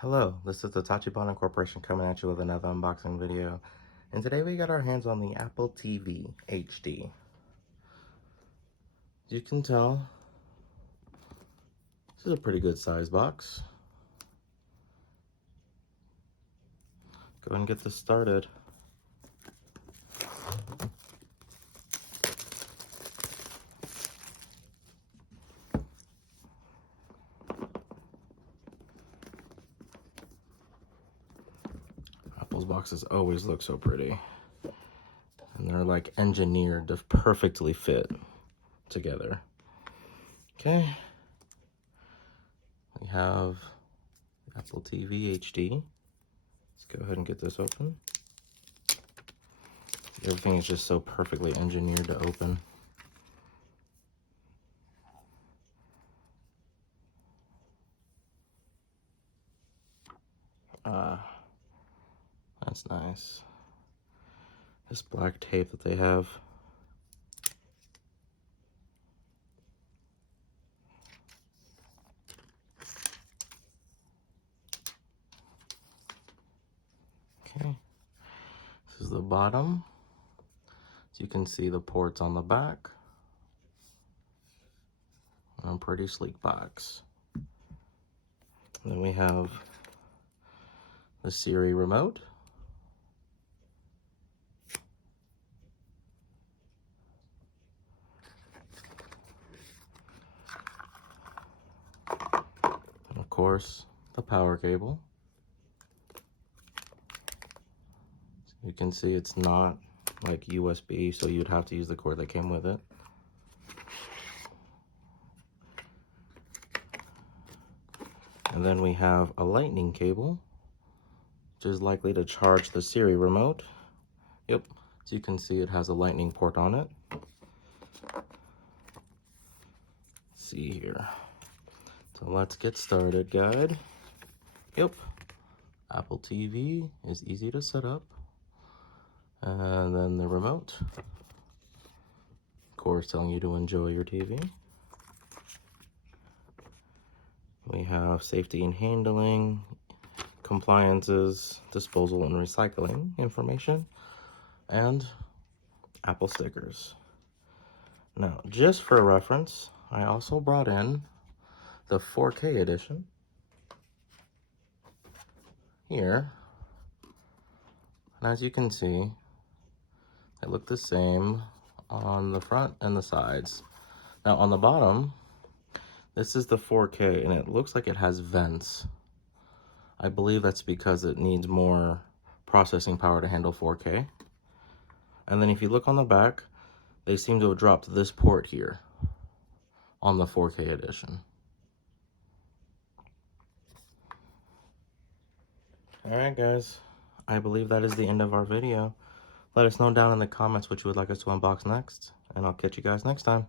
Hello, this is the Tachibana Corporation coming at you with another unboxing video. And today we got our hands on the Apple TV HD. As you can tell, this is a pretty good size box. Go ahead and get this started. Apple's boxes always look so pretty. And they're like engineered to perfectly fit together. Okay. We have Apple TV HD. Let's go ahead and get this open. Everything is just so perfectly engineered to open. That's nice. This black tape that they have. Okay, this is the bottom. So you can see the ports on the back. A pretty sleek box. And then we have the Siri remote. And of course, the power cable. So you can see it's not like USB, so you'd have to use the cord that came with it. And then we have a lightning cable, which is likely to charge the Siri remote. Yep, so you can see it has a lightning port on it. Let's see here. So let's get started, guide. Yep, Apple TV is easy to set up. And then the remote, of course, telling you to enjoy your TV. We have safety and handling, compliances, disposal and recycling information, and Apple stickers. Now, just for reference, I also brought in the 4K edition here. And as you can see, they look the same on the front and the sides. Now on the bottom, this is the 4K and it looks like it has vents. I believe that's because it needs more processing power to handle 4K. And then if you look on the back, they seem to have dropped this port here on the 4K edition. Alright guys, I believe that is the end of our video. Let us know down in the comments what you would like us to unbox next, and I'll catch you guys next time.